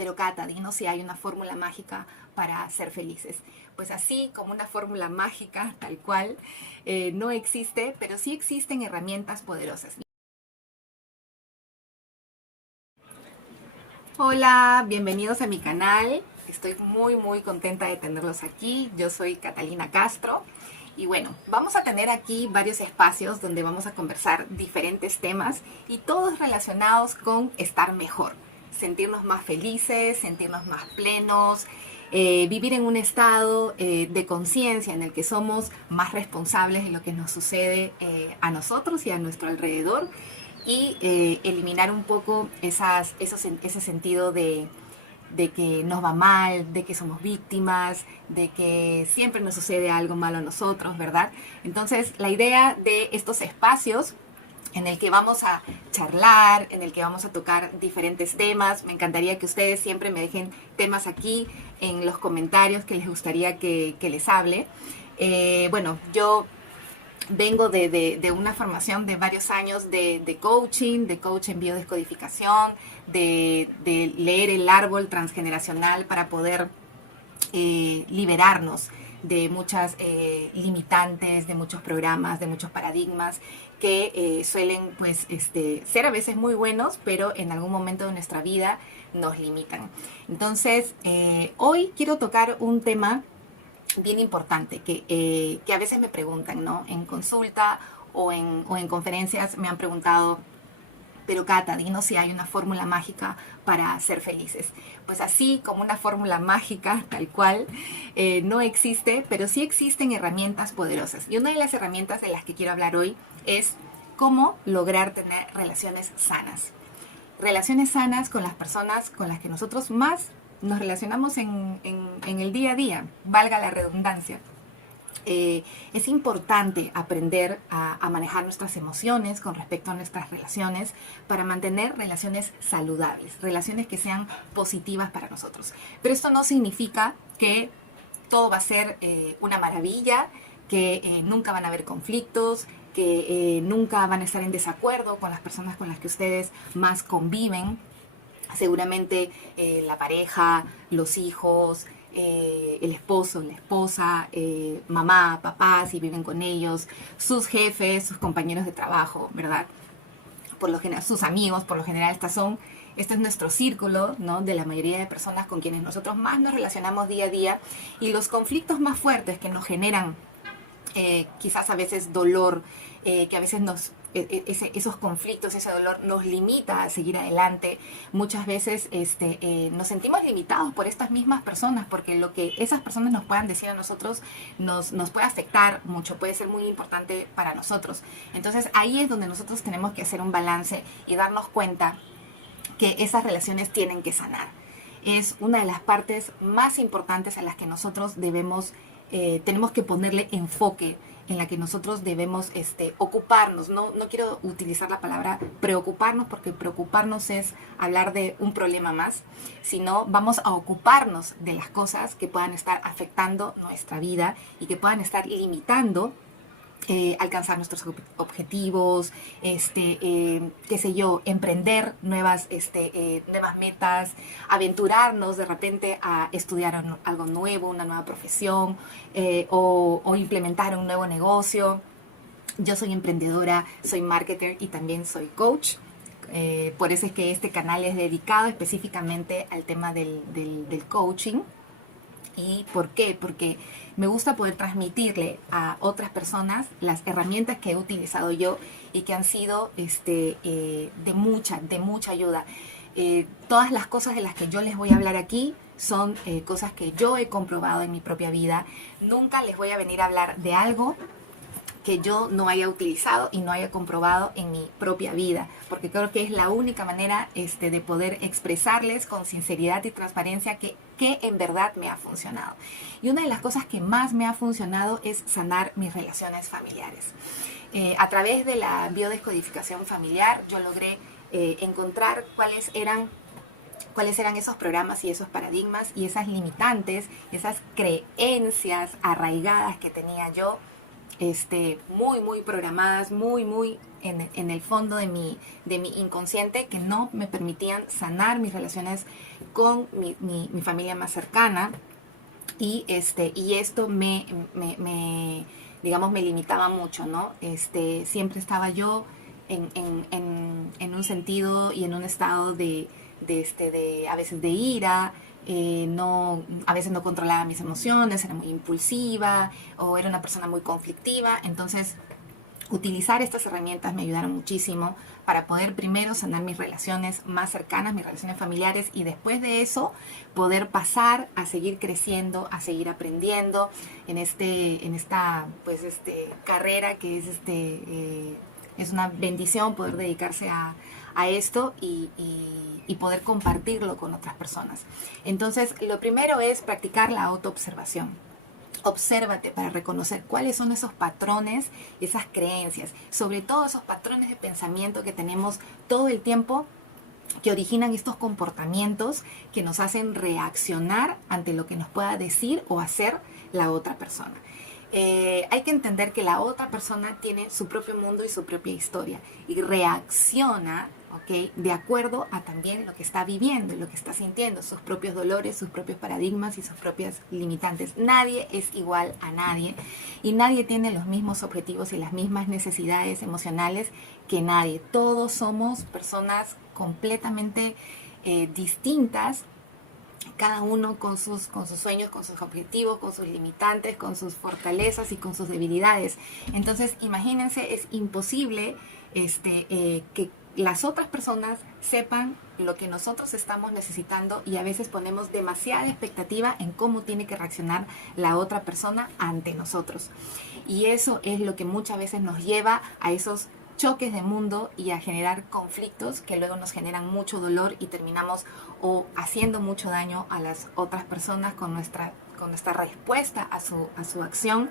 Pero Cata, dinos si hay una fórmula mágica para ser felices. Pues así como una fórmula mágica, tal cual, no existe, pero sí existen herramientas poderosas. Hola, bienvenidos a mi canal. Estoy muy contenta de tenerlos aquí. Yo soy Catalina Castro. Y bueno, vamos a tener aquí varios espacios donde vamos a conversar diferentes temas y todos relacionados con estar mejor, sentirnos más felices, sentirnos más plenos, vivir en un estado de conciencia en el que somos más responsables de lo que nos sucede a nosotros y a nuestro alrededor y eliminar un poco ese sentido de que nos va mal, de que somos víctimas, de que siempre nos sucede algo malo a nosotros, ¿verdad? Entonces, la idea de estos espacios en el que vamos a charlar, en el que vamos a tocar diferentes temas. Me encantaría que ustedes siempre me dejen temas aquí en los comentarios que les gustaría que les hable. Bueno, yo vengo de una formación de varios años de coaching, de coach en biodescodificación, de leer el árbol transgeneracional para poder liberarnos de muchas limitantes, de muchos programas, de muchos paradigmas que suelen pues, ser a veces muy buenos, pero en algún momento de nuestra vida nos limitan. Entonces, hoy quiero tocar un tema bien importante que a veces me preguntan, ¿no? En consulta o en conferencias me han preguntado, pero Cata, dinos si hay una fórmula mágica para ser felices. Pues así como una fórmula mágica, tal cual, no existe, pero sí existen herramientas poderosas. Y una de las herramientas de las que quiero hablar hoy es cómo lograr tener relaciones sanas. Relaciones sanas con las personas con las que nosotros más nos relacionamos en el día a día, valga la redundancia. Es importante aprender a manejar nuestras emociones con respecto a nuestras relaciones para mantener relaciones saludables, relaciones que sean positivas para nosotros. Pero esto no significa que todo va a ser una maravilla, que nunca van a haber conflictos, que nunca van a estar en desacuerdo con las personas con las que ustedes más conviven. Seguramente la pareja, los hijos, el esposo, la esposa, mamá, papá, si viven con ellos, sus jefes, sus compañeros de trabajo, ¿verdad? Por lo general, sus amigos, por lo general, este es nuestro círculo, ¿no? De la mayoría de personas con quienes nosotros más nos relacionamos día a día, y los conflictos más fuertes que nos generan quizás a veces dolor, que a veces esos conflictos, ese dolor nos limita a seguir adelante. Muchas veces nos sentimos limitados por estas mismas personas, porque lo que esas personas nos puedan decir a nosotros nos puede afectar mucho, puede ser muy importante para nosotros. Entonces ahí es donde nosotros tenemos que hacer un balance y darnos cuenta que esas relaciones tienen que sanar. Es una de las partes más importantes a las que nosotros tenemos que ponerle enfoque, en la que nosotros debemos ocuparnos. No quiero utilizar la palabra preocuparnos, porque preocuparnos es hablar de un problema más, sino vamos a ocuparnos de las cosas que puedan estar afectando nuestra vida y que puedan estar limitando alcanzar nuestros objetivos, qué sé yo, emprender nuevas metas, aventurarnos de repente a estudiar algo nuevo, una nueva profesión, o implementar un nuevo negocio. Yo soy emprendedora, soy marketer y también soy coach. Por eso es que este canal es dedicado específicamente al tema del coaching. ¿Y por qué? Porque me gusta poder transmitirle a otras personas las herramientas que he utilizado yo y que han sido de mucha ayuda. Todas las cosas de las que yo les voy a hablar aquí son cosas que yo he comprobado en mi propia vida. Nunca les voy a venir a hablar de algo que yo no haya utilizado y no haya comprobado en mi propia vida, porque creo que es la única manera de poder expresarles con sinceridad y transparencia que en verdad me ha funcionado. Y una de las cosas que más me ha funcionado es sanar mis relaciones familiares. A través de la biodescodificación familiar yo logré encontrar cuáles eran esos programas y esos paradigmas y esas limitantes, esas creencias arraigadas que tenía yo muy, muy programadas, muy, muy en el fondo de mi inconsciente, que no me permitían sanar mis relaciones con mi familia más cercana. Y esto digamos, me limitaba mucho, ¿no? Siempre estaba yo en un sentido y en un estado de a veces de ira. No, a veces no controlaba mis emociones, era muy impulsiva o era una persona muy conflictiva. Entonces, utilizar estas herramientas me ayudaron muchísimo para poder primero sanar mis relaciones más cercanas, mis relaciones familiares, y después de eso poder pasar a seguir creciendo, a seguir aprendiendo en esta pues carrera que es una bendición poder dedicarse a esto y poder compartirlo con otras personas. Entonces, lo primero es practicar la autoobservación. Obsérvate para reconocer cuáles son esos patrones, esas creencias, sobre todo esos patrones de pensamiento que tenemos todo el tiempo, que originan estos comportamientos que nos hacen reaccionar ante lo que nos pueda decir o hacer la otra persona. Hay que entender que la otra persona tiene su propio mundo y su propia historia y reacciona, ¿ok?, de acuerdo a también lo que está viviendo y lo que está sintiendo, sus propios dolores, sus propios paradigmas y sus propias limitantes. Nadie es igual a nadie y nadie tiene los mismos objetivos y las mismas necesidades emocionales que nadie. Todos somos personas completamente distintas, cada uno con sus sueños, con sus objetivos, con sus limitantes, con sus fortalezas y con sus debilidades. Entonces, imagínense, es imposible que las otras personas sepan lo que nosotros estamos necesitando, y a veces ponemos demasiada expectativa en cómo tiene que reaccionar la otra persona ante nosotros. Y eso es lo que muchas veces nos lleva a esos choques de mundo y a generar conflictos que luego nos generan mucho dolor y terminamos o haciendo mucho daño a las otras personas con nuestra respuesta a su acción,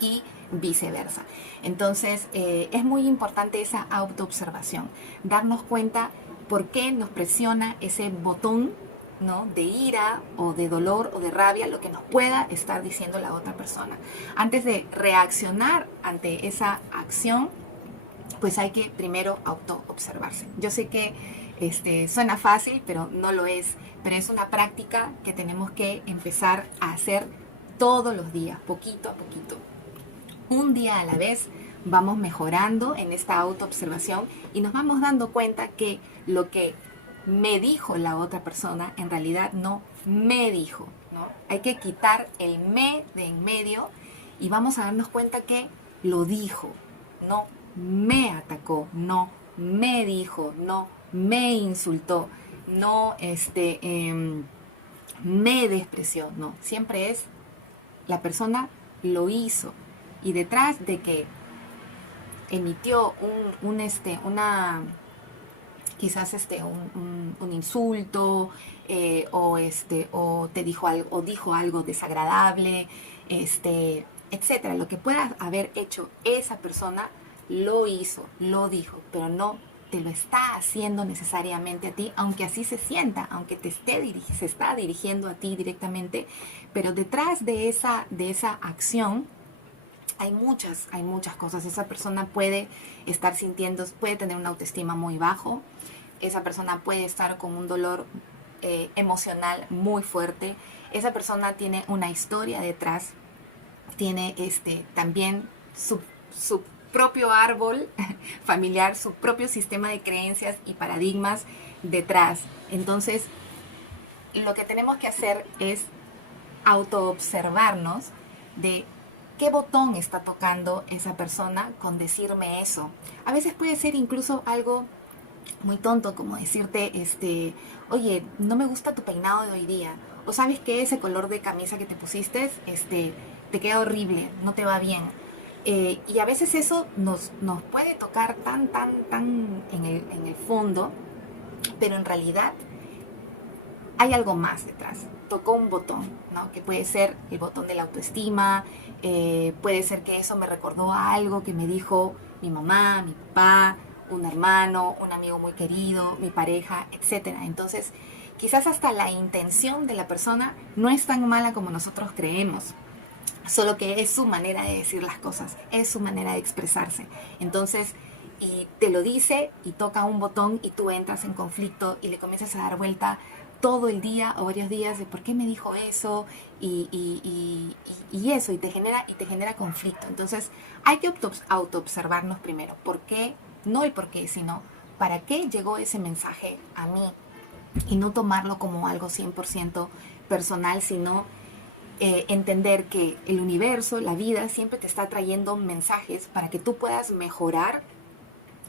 y viceversa. Entonces, es muy importante esa autoobservación, darnos cuenta por qué nos presiona ese botón, ¿no?, de ira o de dolor o de rabia, lo que nos pueda estar diciendo la otra persona. Antes de reaccionar ante esa acción, pues hay que primero autoobservarse. Yo sé que suena fácil, pero no lo es. Pero es una práctica que tenemos que empezar a hacer todos los días, poquito a poquito. Un día a la vez vamos mejorando en esta autoobservación y nos vamos dando cuenta que lo que me dijo la otra persona en realidad no me dijo, ¿no? Hay que quitar el me de en medio y vamos a darnos cuenta que lo dijo, no me atacó, no me dijo, no me insultó, no me despreció, no. Siempre es la persona lo hizo, y detrás de que emitió quizás un insulto, o te dijo algo, o dijo algo desagradable, etcétera, lo que pueda haber hecho esa persona, lo hizo, lo dijo, pero no te lo está haciendo necesariamente a ti, aunque así se sienta, aunque se está dirigiendo a ti directamente, pero detrás de esa acción hay muchas cosas. Esa persona puede estar sintiendo, puede tener una autoestima muy bajo, esa persona puede estar con un dolor emocional muy fuerte, esa persona tiene una historia detrás, tiene también su propio árbol familiar, su propio sistema de creencias y paradigmas detrás. Entonces, lo que tenemos que hacer es autoobservarnos de qué botón está tocando esa persona con decirme eso. A veces puede ser incluso algo muy tonto, como decirte, oye, no me gusta tu peinado de hoy día, o sabes que ese color de camisa que te pusiste, te queda horrible, no te va bien. Y a veces eso nos puede tocar tan en el fondo, pero en realidad hay algo más detrás. Tocó un botón, ¿no?, que puede ser el botón de la autoestima, puede ser que eso me recordó a algo que me dijo mi mamá, mi papá, un hermano, un amigo muy querido, mi pareja, etc. Entonces, quizás hasta la intención de la persona no es tan mala como nosotros creemos, solo que es su manera de decir las cosas, es su manera de expresarse. Entonces, y te lo dice y toca un botón y tú entras en conflicto y le comienzas a dar vuelta todo el día o varios días de por qué me dijo eso y eso, y te genera conflicto. Entonces, hay que autoobservarnos primero. ¿Por qué? No el por qué, sino para qué llegó ese mensaje a mí, y no tomarlo como algo 100% personal, sino entender que el universo, la vida, siempre te está trayendo mensajes para que tú puedas mejorar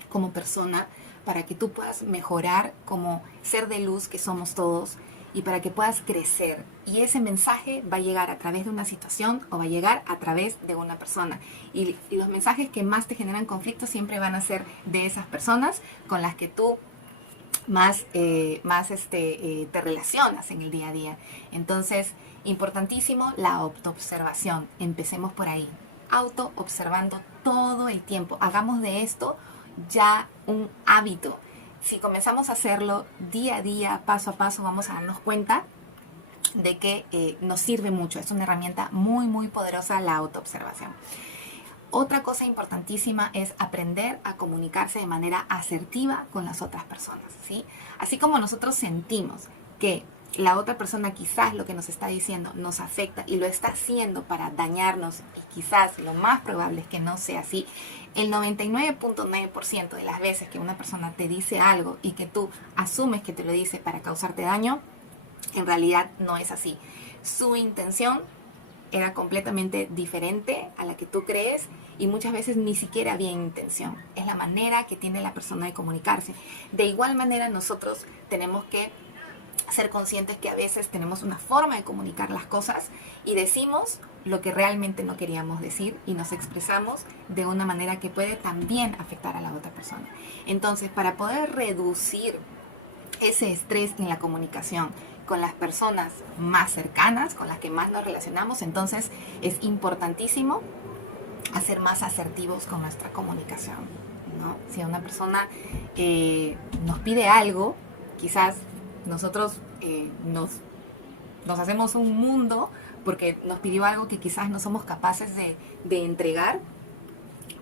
como persona, para que tú puedas mejorar como ser de luz que somos todos y para que puedas crecer. Y ese mensaje va a llegar a través de una situación o va a llegar a través de una persona. Y los mensajes que más te generan conflicto siempre van a ser de esas personas con las que tú más te relacionas en el día a día. Entonces, importantísimo la autoobservación. Empecemos por ahí. Autoobservando todo el tiempo. Hagamos de esto ya un hábito. Si comenzamos a hacerlo día a día, paso a paso, vamos a darnos cuenta de que nos sirve mucho. Es una herramienta muy, muy poderosa la autoobservación. Otra cosa importantísima es aprender a comunicarse de manera asertiva con las otras personas, ¿sí? Así como nosotros sentimos que la otra persona quizás lo que nos está diciendo nos afecta y lo está haciendo para dañarnos, y quizás lo más probable es que no sea así, el 99.9% de las veces que una persona te dice algo y que tú asumes que te lo dice para causarte daño, en realidad no es así. Su intención era completamente diferente a la que tú crees y muchas veces ni siquiera había intención. Es la manera que tiene la persona de comunicarse. De igual manera nosotros tenemos que ser conscientes que a veces tenemos una forma de comunicar las cosas y decimos lo que realmente no queríamos decir y nos expresamos de una manera que puede también afectar a la otra persona. Entonces, para poder reducir ese estrés en la comunicación con las personas más cercanas, con las que más nos relacionamos, entonces es importantísimo hacer más asertivos con nuestra comunicación, ¿no? Si una persona nos pide algo, quizás nosotros nos hacemos un mundo porque nos pidió algo que quizás no somos capaces de entregar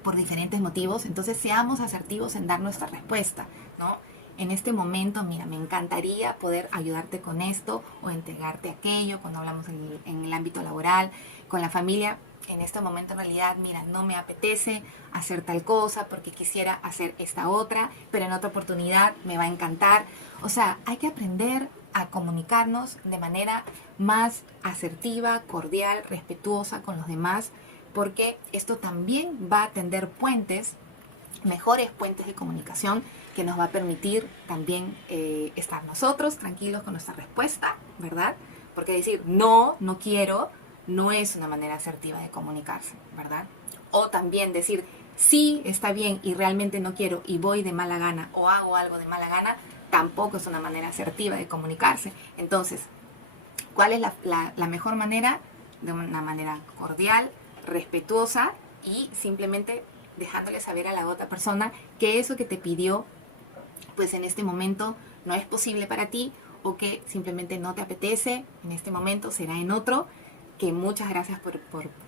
por diferentes motivos. Entonces seamos asertivos en dar nuestra respuesta, ¿no? En este momento, mira, me encantaría poder ayudarte con esto o entregarte aquello cuando hablamos en el ámbito laboral, con la familia. En este momento en realidad, mira, no me apetece hacer tal cosa porque quisiera hacer esta otra, pero en otra oportunidad me va a encantar. O sea, hay que aprender a comunicarnos de manera más asertiva, cordial, respetuosa con los demás, porque esto también va a tender puentes, mejores puentes de comunicación que nos va a permitir también estar nosotros tranquilos con nuestra respuesta, ¿verdad? Porque decir no, no quiero, no es una manera asertiva de comunicarse, ¿verdad? O también decir sí, está bien y realmente no quiero y voy de mala gana o hago algo de mala gana, tampoco es una manera asertiva de comunicarse. Entonces, ¿cuál es la mejor manera? De una manera cordial, respetuosa y simplemente dejándole saber a la otra persona que eso que te pidió, pues en este momento no es posible para ti o que simplemente no te apetece en este momento, será en otro, que muchas gracias por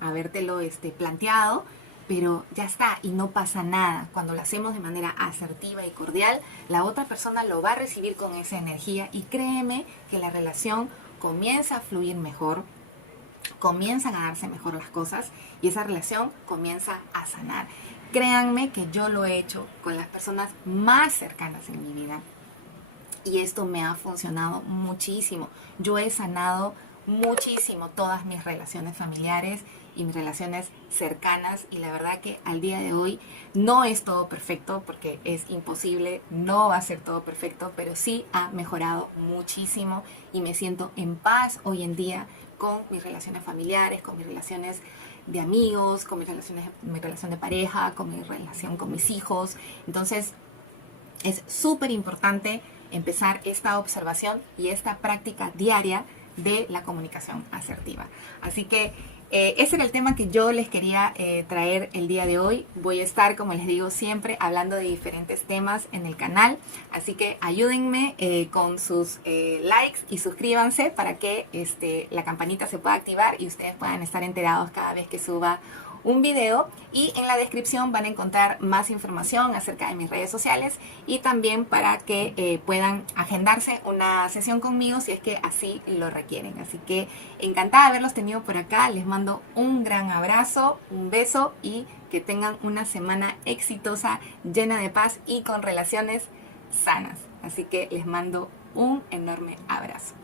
habértelo planteado, pero ya está y no pasa nada. Cuando lo hacemos de manera asertiva y cordial, la otra persona lo va a recibir con esa energía y créeme que la relación comienza a fluir mejor, comienzan a darse mejor las cosas y esa relación comienza a sanar. Créanme que yo lo he hecho con las personas más cercanas en mi vida y esto me ha funcionado muchísimo. Yo he sanado muchísimo todas mis relaciones familiares y mis relaciones cercanas y la verdad que al día de hoy no es todo perfecto porque es imposible, no va a ser todo perfecto, pero sí ha mejorado muchísimo y me siento en paz hoy en día con mis relaciones familiares, con mis relaciones de amigos, con mi relación de pareja, con mi relación con mis hijos. Entonces es súper importante empezar esta observación y esta práctica diaria de la comunicación asertiva. Así que Ese era el tema que yo les quería traer el día de hoy. Voy a estar, como les digo, siempre hablando de diferentes temas en el canal. Así que ayúdenme con sus likes y suscríbanse para que la campanita se pueda activar y ustedes puedan estar enterados cada vez que suba un video. Y en la descripción van a encontrar más información acerca de mis redes sociales y también para que puedan agendarse una sesión conmigo si es que así lo requieren. Así que encantada de haberlos tenido por acá. Les mando un gran abrazo, un beso y que tengan una semana exitosa, llena de paz y con relaciones sanas. Así que les mando un enorme abrazo.